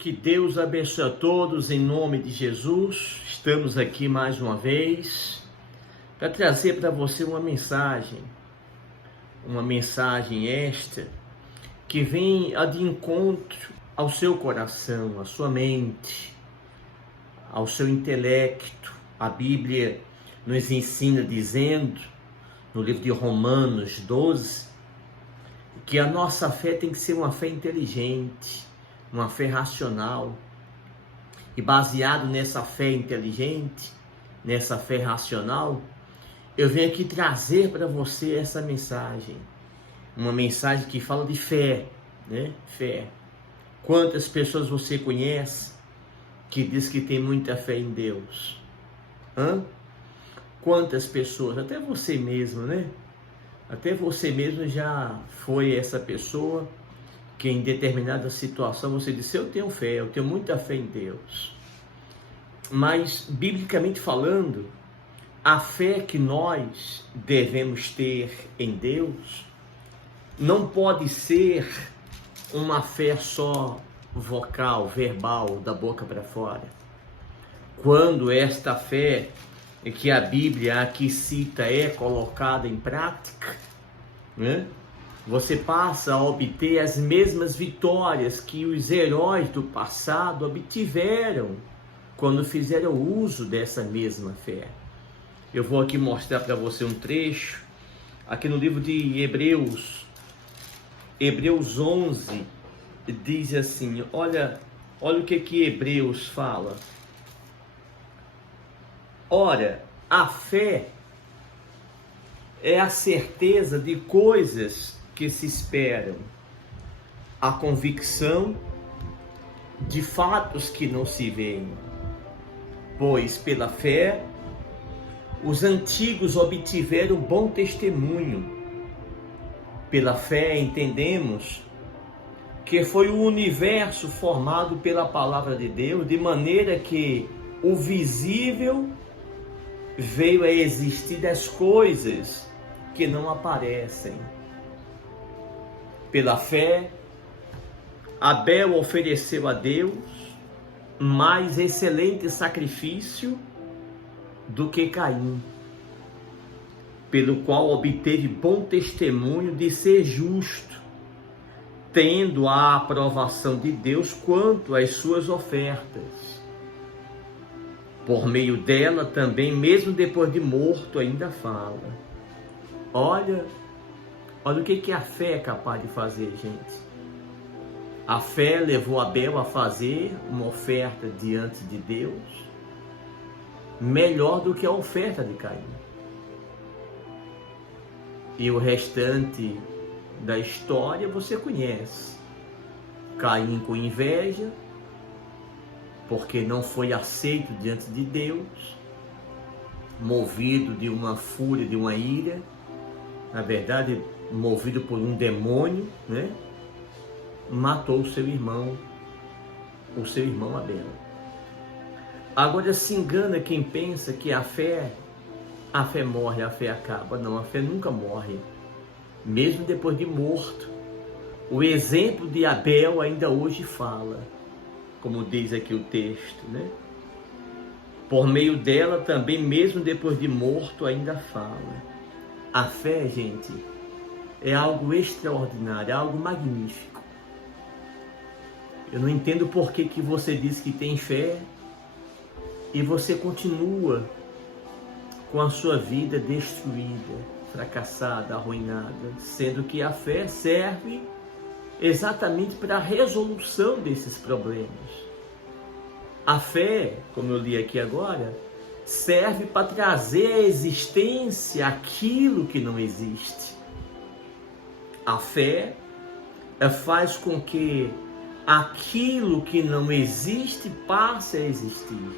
Que Deus abençoe a todos em nome de Jesus. Estamos aqui mais uma vez para trazer para você uma mensagem esta que vem de encontro ao seu coração, à sua mente, ao seu intelecto. A Bíblia nos ensina dizendo, no livro de Romanos 12, que a nossa fé tem que ser uma fé inteligente, uma fé racional. E baseado nessa fé inteligente, nessa fé racional, eu venho aqui trazer para você essa mensagem. Uma mensagem que fala de fé, né? Fé. Quantas pessoas você conhece que diz que tem muita fé em Deus? Quantas pessoas? Até você mesmo, né? Até você mesmo já foi essa pessoa que em determinada situação você disse: eu tenho fé, eu tenho muita fé em Deus. Mas, biblicamente falando, a fé que nós devemos ter em Deus não pode ser uma fé só vocal, verbal, da boca para fora. Quando esta fé que a Bíblia aqui cita é colocada em prática, né? Você passa a obter as mesmas vitórias que os heróis do passado obtiveram quando fizeram uso dessa mesma fé. Eu vou aqui mostrar para você um trecho, aqui no livro de Hebreus 11, diz assim, olha o que Hebreus fala. Ora, a fé é a certeza de coisas que se esperam, a convicção de fatos que não se veem. Pois pela fé os antigos obtiveram bom testemunho. Pela fé entendemos que foi o universo formado pela palavra de Deus, de maneira que o visível veio a existir das coisas que não aparecem. Pela fé, Abel ofereceu a Deus mais excelente sacrifício do que Caim, pelo qual obteve bom testemunho de ser justo, tendo a aprovação de Deus quanto às suas ofertas. Por meio dela também, mesmo depois de morto, ainda fala. Olha o que a fé é capaz de fazer, gente. A fé levou Abel a fazer uma oferta diante de Deus melhor do que a oferta de Caim. E o restante da história você conhece. Caim com inveja, porque não foi aceito diante de Deus, movido de uma fúria, de uma ira, na verdade, movido por um demônio, né? Matou o seu irmão Abel. Agora se engana quem pensa que a fé morre, a fé acaba. Não, a fé nunca morre, mesmo depois de morto. O exemplo de Abel ainda hoje fala, como diz aqui o texto, né? Por meio dela também, mesmo depois de morto, ainda fala. A fé, gente, é algo extraordinário, é algo magnífico. Eu não entendo por que você diz que tem fé e você continua com a sua vida destruída, fracassada, arruinada, sendo que a fé serve exatamente para a resolução desses problemas. A fé, como eu li aqui agora, serve para trazer à existência aquilo que não existe. A fé faz com que aquilo que não existe passe a existir.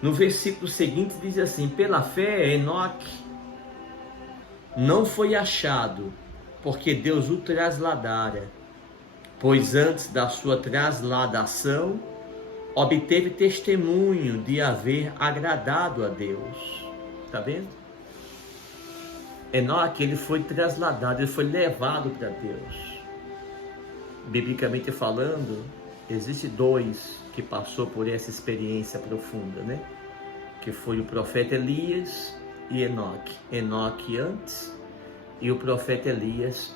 No versículo seguinte diz assim: pela fé, Enoque não foi achado, porque Deus o trasladara, pois antes da sua trasladação obteve testemunho de haver agradado a Deus. Está vendo? Enoque, ele foi trasladado, ele foi levado para Deus. biblicamente falando, existe dois que passou por essa experiência profunda, né? Que foi o profeta Elias e Enoque. Enoque antes e o profeta Elias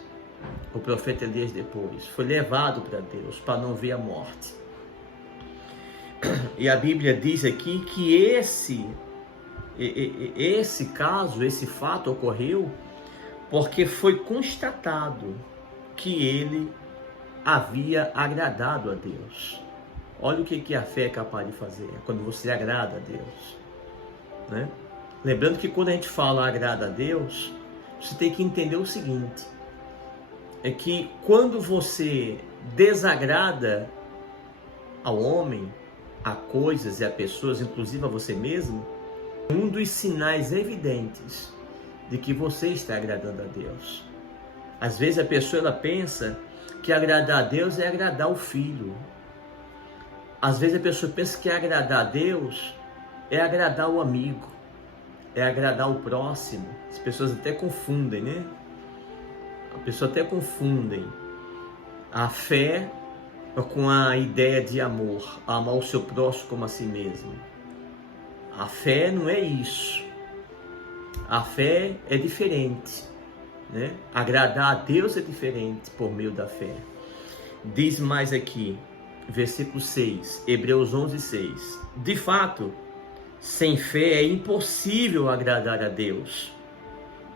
depois. Foi levado para Deus para não ver a morte. E a Bíblia diz aqui que esse caso, esse fato ocorreu porque foi constatado que ele havia agradado a Deus. Olha o que a fé é capaz de fazer quando você agrada a Deus, né? Lembrando que quando a gente fala agrada a Deus, você tem que entender o seguinte, é que quando você desagrada ao homem, a coisas e a pessoas, inclusive a você mesmo, um dos sinais evidentes de que você está agradando a Deus. Às vezes a pessoa ela pensa que agradar a Deus é agradar o filho. Às vezes a pessoa pensa que agradar a Deus é agradar o amigo, é agradar o próximo. As pessoas até confundem, né? A pessoa até confundem a fé com a ideia de amor, amar o seu próximo como a si mesmo. A fé não é isso. A fé é diferente, né? Agradar a Deus é diferente por meio da fé. Diz mais aqui, versículo 6, Hebreus 11:6. De fato, sem fé é impossível agradar a Deus,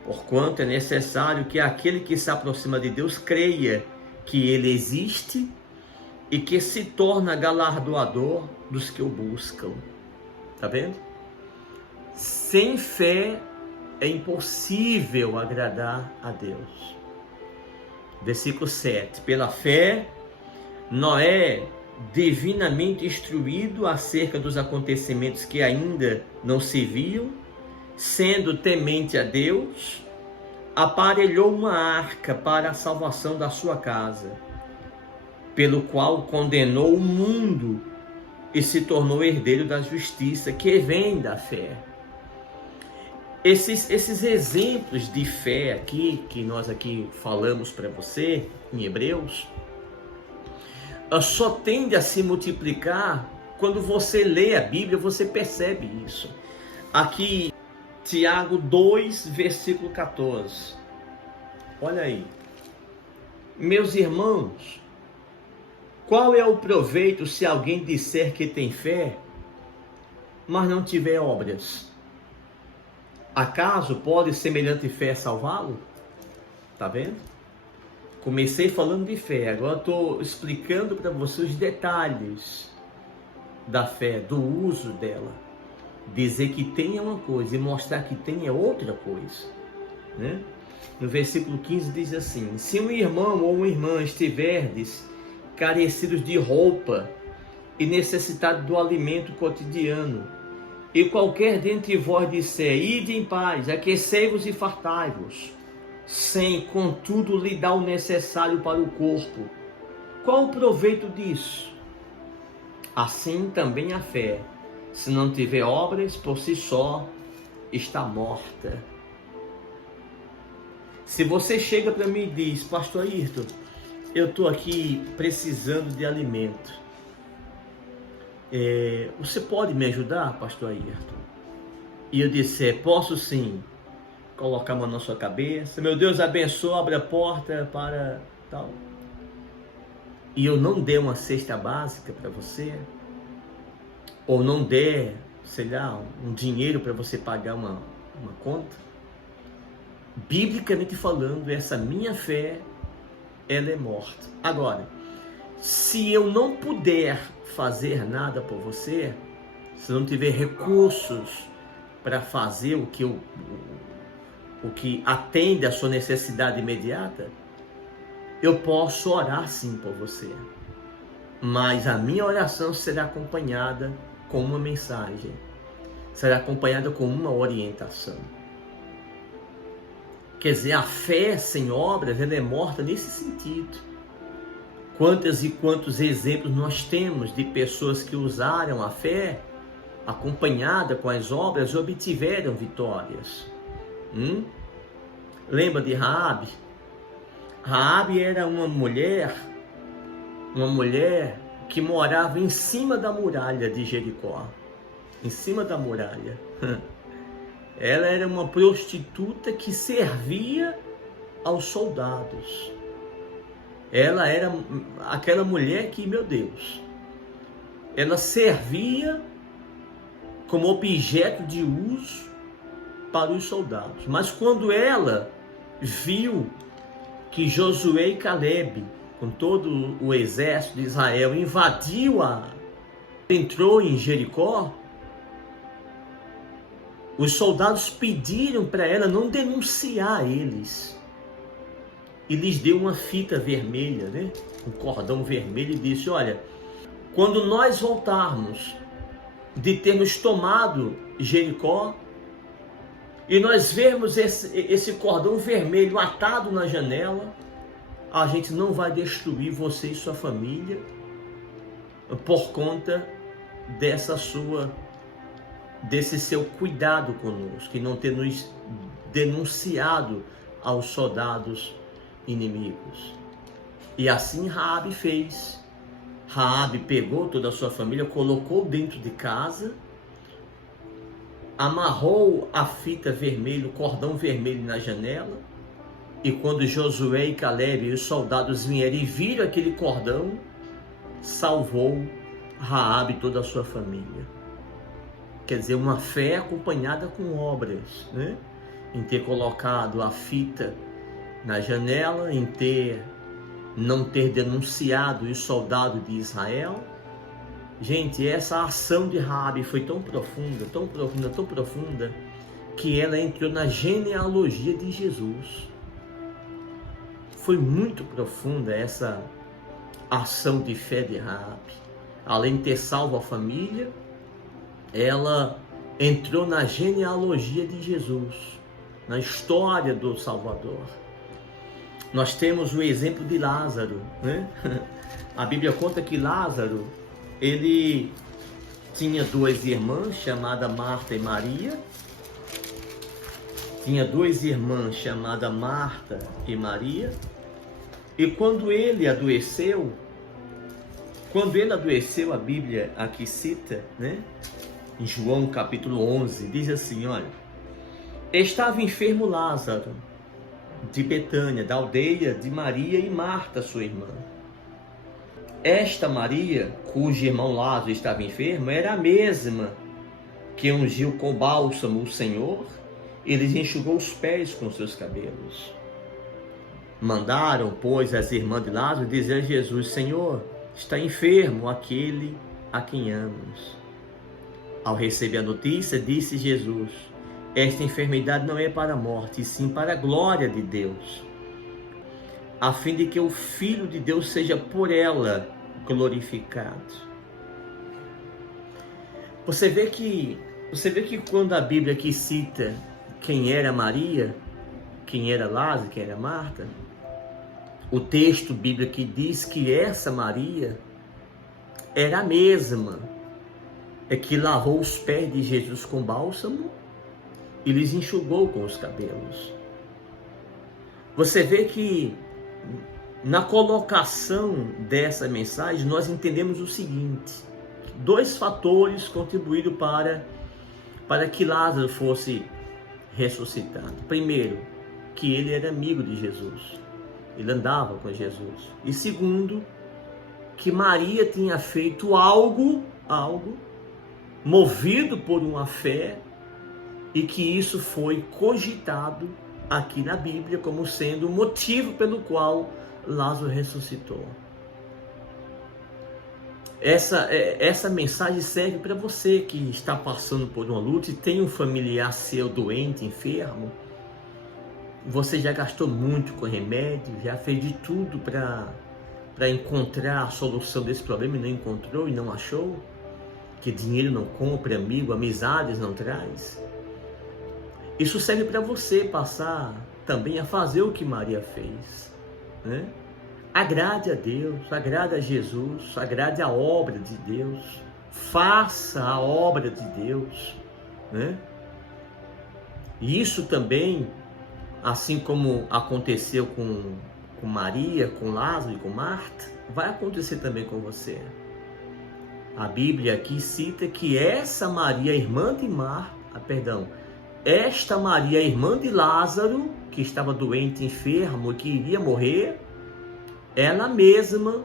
porquanto é necessário que aquele que se aproxima de Deus creia que Ele existe e que se torna galardoador dos que o buscam. Tá vendo? Sem fé é impossível agradar a Deus. Versículo 7. Pela fé, Noé, divinamente instruído acerca dos acontecimentos que ainda não se viam, sendo temente a Deus, aparelhou uma arca para a salvação da sua casa, pelo qual condenou o mundo e se tornou herdeiro da justiça que vem da fé. Esses exemplos de fé aqui, que nós aqui falamos para você, em Hebreus, só tende a se multiplicar quando você lê a Bíblia, você percebe isso. Aqui, Tiago 2, versículo 14. Olha aí. Meus irmãos, qual é o proveito se alguém disser que tem fé, mas não tiver obras? Acaso pode semelhante fé salvá-lo? Tá vendo? Comecei falando de fé, agora estou explicando para você os detalhes da fé, do uso dela. Dizer que tem é uma coisa e mostrar que tem é outra coisa, né? No versículo 15 diz assim: se um irmão ou uma irmã estiverdes carecidos de roupa e necessitados do alimento cotidiano, e qualquer dentre vós disser, ide em paz, aquecei-vos e fartai-vos, sem, contudo, lhe dar o necessário para o corpo, qual o proveito disso? Assim também a fé, se não tiver obras, por si só, está morta. Se você chega para mim e diz, pastor Ayrton, eu estou aqui precisando de alimento, você pode me ajudar, pastor Ayrton? E eu disser, posso sim. Colocar a mão na sua cabeça, meu Deus abençoe, abre a porta para tal, e eu não der uma cesta básica para você, ou não der, sei lá, um dinheiro para você pagar uma conta, biblicamente falando, essa minha fé, ela é morta. Agora, se eu não puder fazer nada por você, se eu não tiver recursos para fazer o que atende à sua necessidade imediata, eu posso orar sim por você, mas a minha oração será acompanhada com uma mensagem, será acompanhada com uma orientação. Quer dizer, a fé sem obras, ela é morta nesse sentido. Quantos e quantos exemplos nós temos de pessoas que usaram a fé acompanhada com as obras e obtiveram vitórias. Lembra de Raabe? Raabe era uma mulher uma mulher que morava em cima da muralha de Jericó, em cima da muralha. Ela era uma prostituta que servia aos soldados. Ela era aquela mulher que, meu Deus, ela servia como objeto de uso para os soldados. Mas quando ela viu que Josué e Caleb, com todo o exército de Israel, entrou em Jericó, os soldados pediram para ela não denunciar eles. E lhes deu uma fita vermelha, né? Um cordão vermelho, e disse: olha, quando nós voltarmos de termos tomado Jericó, e nós vermos esse cordão vermelho atado na janela, a gente não vai destruir você e sua família por conta desse seu cuidado conosco, e não ter nos denunciado aos soldados inimigos. E assim Raabe fez. Raabe pegou toda a sua família, colocou dentro de casa, amarrou a fita vermelha, o cordão vermelho na janela, e quando Josué e Caleb e os soldados vieram e viram aquele cordão, salvou Raabe e toda a sua família. Quer dizer, uma fé acompanhada com obras, né? Em ter colocado a fita na janela, em não ter denunciado os soldados de Israel. Gente, essa ação de Raabe foi tão profunda, tão profunda, tão profunda, que ela entrou na genealogia de Jesus. Foi muito profunda essa ação de fé de Raabe. Além de ter salvo a família, ela entrou na genealogia de Jesus, na história do Salvador. Nós temos o exemplo de Lázaro, né? A Bíblia conta que Lázaro, ele tinha duas irmãs chamadas Marta e Maria. Tinha duas irmãs chamadas Marta e Maria. E quando ele adoeceu, a Bíblia aqui cita, né? Em João capítulo 11, diz assim, olha: estava enfermo Lázaro, de Betânia, da aldeia de Maria e Marta, sua irmã. Esta Maria, cujo irmão Lázaro estava enfermo, era a mesma que ungiu com bálsamo o Senhor e lhes enxugou os pés com seus cabelos. Mandaram, pois, as irmãs de Lázaro dizer a Jesus: Senhor, está enfermo aquele a quem amas. Ao receber a notícia, disse Jesus: esta enfermidade não é para a morte, e sim para a glória de Deus, a fim de que o Filho de Deus seja por ela glorificado. Você vê que quando a Bíblia aqui cita quem era Maria, quem era Lázaro, quem era Marta, o texto bíblico que diz que essa Maria era a mesma que lavou os pés de Jesus com bálsamo e lhes enxugou com os cabelos. Você vê que na colocação dessa mensagem nós entendemos o seguinte: dois fatores contribuíram para que Lázaro fosse ressuscitado. Primeiro, que ele era amigo de Jesus, ele andava com Jesus. E segundo, que Maria tinha feito algo movido por uma fé, e que isso foi cogitado aqui na Bíblia como sendo o motivo pelo qual Lázaro ressuscitou. Essa mensagem serve para você que está passando por uma luta e tem um familiar seu doente, enfermo. Você já gastou muito com remédio, já fez de tudo para encontrar a solução desse problema e não encontrou e não achou? Que dinheiro não compra, amigo, amizades não traz. Isso serve para você passar também a fazer o que Maria fez, né? Agrade a Deus, agrade a Jesus, agrade a obra de Deus, faça a obra de Deus, né? E isso também, assim como aconteceu com com Maria, com Lázaro e com Marta, vai acontecer também com você. A Bíblia aqui cita que essa Maria, irmã de esta Maria, irmã de Lázaro, que estava doente, enfermo e que iria morrer, ela mesma,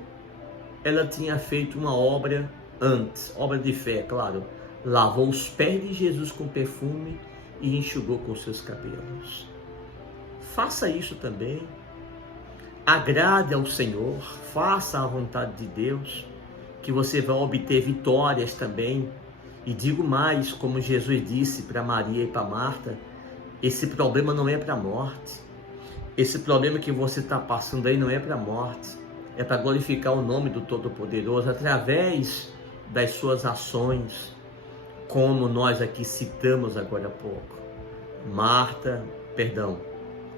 ela tinha feito uma obra antes, obra de fé, claro. Lavou os pés de Jesus com perfume e enxugou com seus cabelos. Faça isso também. Agrade ao Senhor, faça a vontade de Deus, que você vai obter vitórias também. E digo mais, como Jesus disse para Maria e para Marta, esse problema não é para a morte. Esse problema que você está passando aí não é para a morte. É para glorificar o nome do Todo-Poderoso através das suas ações, como nós aqui citamos agora há pouco.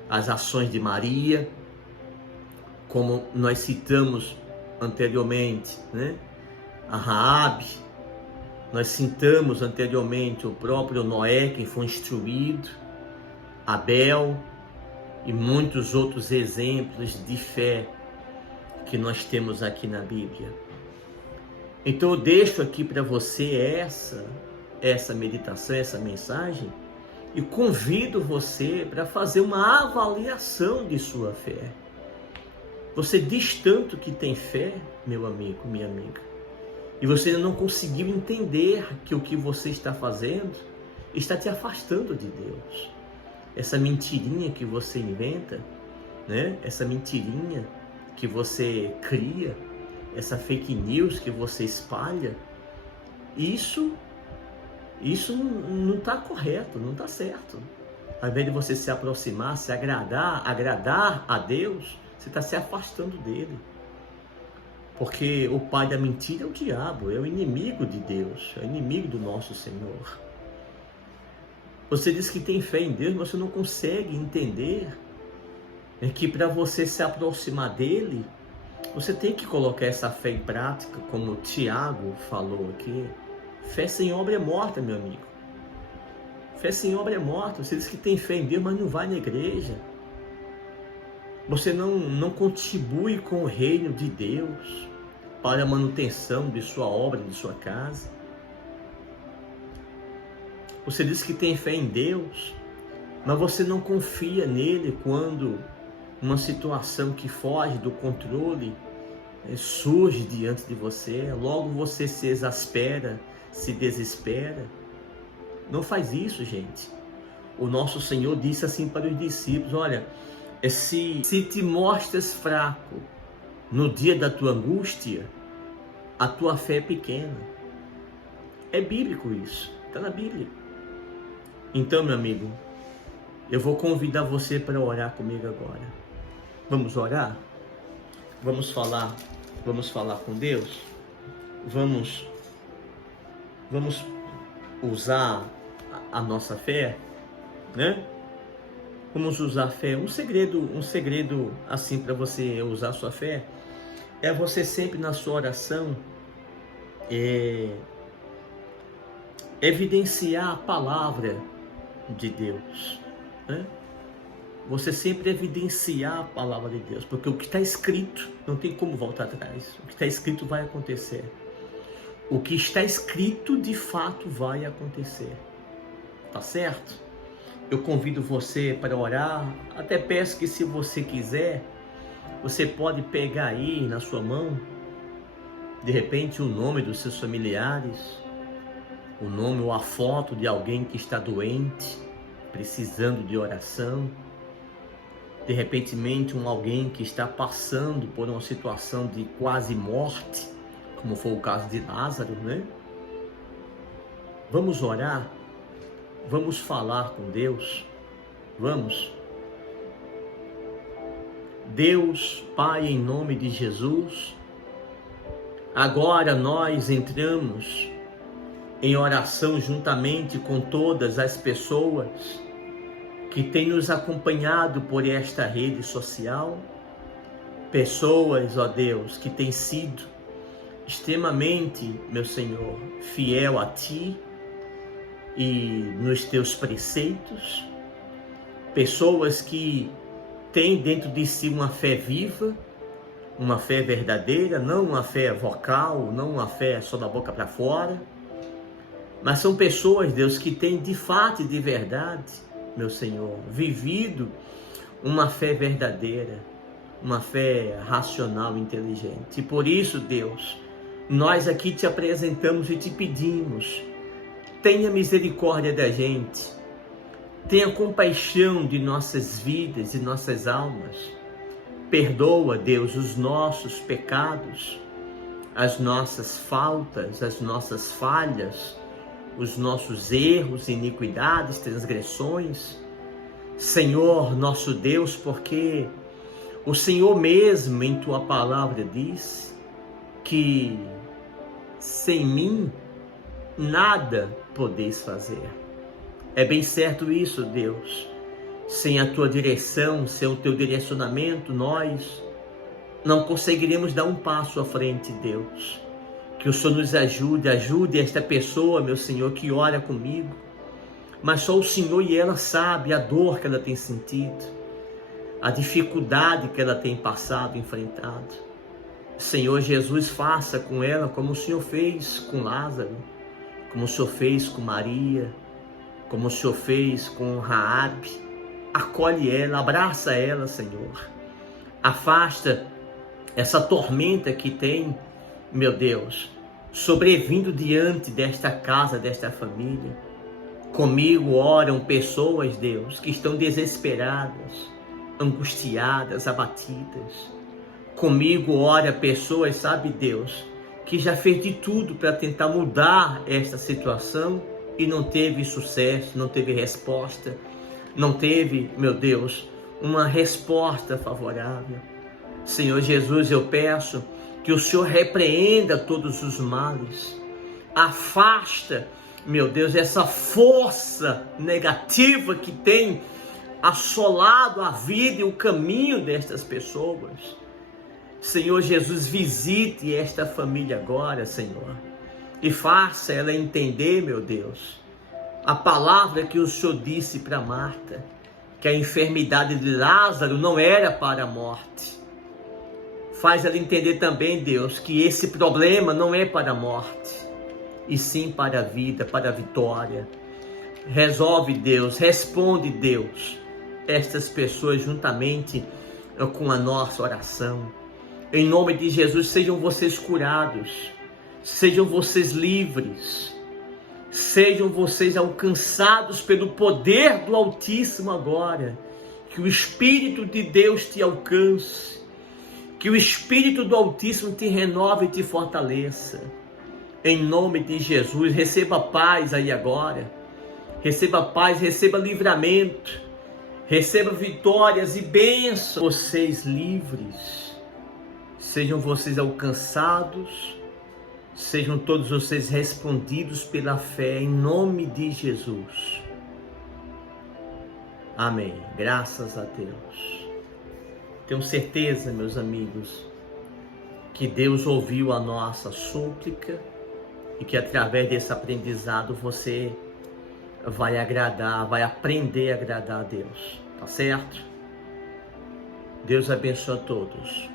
As ações de Maria, como nós citamos anteriormente, né? A Raabe, nós citamos anteriormente o próprio Noé, que foi instruído, Abel e muitos outros exemplos de fé que nós temos aqui na Bíblia. Então eu deixo aqui para você essa meditação, essa mensagem, e convido você para fazer uma avaliação de sua fé. Você diz tanto que tem fé, meu amigo, minha amiga, e você ainda não conseguiu entender que o que você está fazendo está te afastando de Deus. Essa mentirinha que você inventa, né? Essa mentirinha que você cria, essa fake news que você espalha, isso não está correto, não está certo. Ao invés de você se aproximar, se agradar a Deus, você está se afastando dele. Porque o pai da mentira é o diabo, é o inimigo de Deus, é o inimigo do nosso Senhor. Você diz que tem fé em Deus, mas você não consegue entender que para você se aproximar dele, você tem que colocar essa fé em prática, como o Tiago falou aqui. Fé sem obra é morta, meu amigo. Fé sem obra é morta. Você diz que tem fé em Deus, mas não vai na igreja. Você não contribui com o reino de Deus para a manutenção de sua obra, de sua casa. Você diz que tem fé em Deus, mas você não confia nele quando uma situação que foge do controle surge diante de você. Logo você se exaspera, se desespera. Não faz isso, gente. O nosso Senhor disse assim para os discípulos: olha, se te mostras fraco no dia da tua angústia, a tua fé é pequena. É bíblico isso, está na Bíblia. Então, meu amigo, eu vou convidar você para orar comigo agora. Vamos orar? Vamos falar com Deus? Vamos usar a nossa fé, né? Vamos usar a fé. Um segredo assim para você usar a sua fé é você sempre na sua oração evidenciar a palavra de Deus, né? Você sempre evidenciar a palavra de Deus, porque o que está escrito não tem como voltar atrás. O que está escrito vai acontecer. O que está escrito de fato vai acontecer. Tá certo? Eu convido você para orar. Até peço que, se você quiser, você pode pegar aí na sua mão, de repente, o nome dos seus familiares, o nome ou a foto de alguém que está doente, precisando de oração. De repente, alguém que está passando por uma situação de quase morte, como foi o caso de Lázaro, né? Vamos orar, vamos falar com Deus, vamos. Deus, Pai, em nome de Jesus, agora nós entramos em oração juntamente com todas as pessoas que têm nos acompanhado por esta rede social, pessoas, ó Deus, que têm sido extremamente, meu Senhor, fiel a Ti e nos Teus preceitos, pessoas que tem dentro de si uma fé viva, uma fé verdadeira, não uma fé vocal, não uma fé só da boca para fora, mas são pessoas, Deus, que têm de fato e de verdade, meu Senhor, vivido uma fé verdadeira, uma fé racional, inteligente. E por isso, Deus, nós aqui te apresentamos e te pedimos, tenha misericórdia da gente, tenha compaixão de nossas vidas e nossas almas, perdoa, Deus, os nossos pecados, as nossas faltas, as nossas falhas, os nossos erros, iniquidades, transgressões. Senhor, nosso Deus, porque o Senhor mesmo em tua palavra diz que sem mim nada podeis fazer. É bem certo isso, Deus. Sem a tua direção, sem o teu direcionamento, nós não conseguiremos dar um passo à frente, Deus. Que o Senhor nos ajude esta pessoa, meu Senhor, que ora comigo. Mas só o Senhor e ela sabe a dor que ela tem sentido, a dificuldade que ela tem passado, enfrentado. Senhor Jesus, faça com ela como o Senhor fez com Lázaro, como o Senhor fez com Maria, como o Senhor fez com Raabe. Acolhe ela, abraça ela, Senhor. Afasta essa tormenta que tem, meu Deus, sobrevindo diante desta casa, desta família. Comigo oram pessoas, Deus, que estão desesperadas, angustiadas, abatidas. Comigo ora pessoas, sabe, Deus, que já fez de tudo para tentar mudar esta situação e não teve sucesso, não teve resposta, não teve, meu Deus, uma resposta favorável. Senhor Jesus, eu peço que o Senhor repreenda todos os males, afasta, meu Deus, essa força negativa que tem assolado a vida e o caminho destas pessoas. Senhor Jesus, visite esta família agora, Senhor, e faça ela entender, meu Deus, a palavra que o Senhor disse para Marta, que a enfermidade de Lázaro não era para a morte. Faz ela entender também, Deus, que esse problema não é para a morte, e sim para a vida, para a vitória. Resolve, Deus, responde, Deus, estas pessoas juntamente com a nossa oração. Em nome de Jesus, sejam vocês curados, sejam vocês livres, sejam vocês alcançados pelo poder do Altíssimo agora. Que o Espírito de Deus te alcance, que o Espírito do Altíssimo te renove e te fortaleça. Em nome de Jesus, receba paz aí agora, receba paz, receba livramento, receba vitórias e bênçãos. Vocês livres, sejam vocês alcançados, sejam todos vocês respondidos pela fé, em nome de Jesus. Amém. Graças a Deus. Tenho certeza, meus amigos, que Deus ouviu a nossa súplica e que através desse aprendizado você vai aprender a agradar a Deus. Tá certo? Deus abençoe a todos.